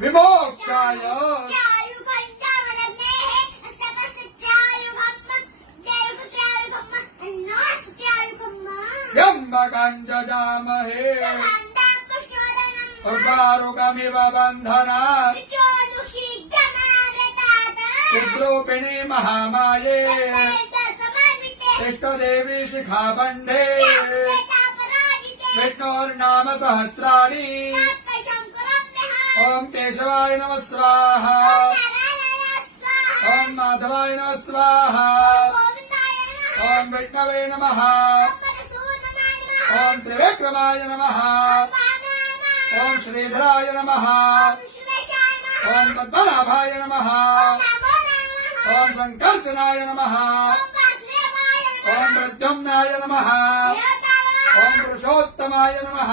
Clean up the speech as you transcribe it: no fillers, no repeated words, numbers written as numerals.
विमोक्षाय त्र्यम्बकञ्जजामहे उर्वारुकमिव बन्धनात् चिद्रूपिणी महामाये इष्टदेवी शिखाबन्धे विष्णोर्नाम सहस्राणि ओम केशवाय नमः स्वाहा ओम माधवाय नमः स्वाहा ओम विष्णवे नमः ओम त्रिविक्रमाय नमः ओम श्रीधराय नमः ओम पद्मनाभाय नमः ओम संकर्षणाय नमः ओम प्रद्युम्नाय नमः ओम पुरुषोत्तमाय नमः।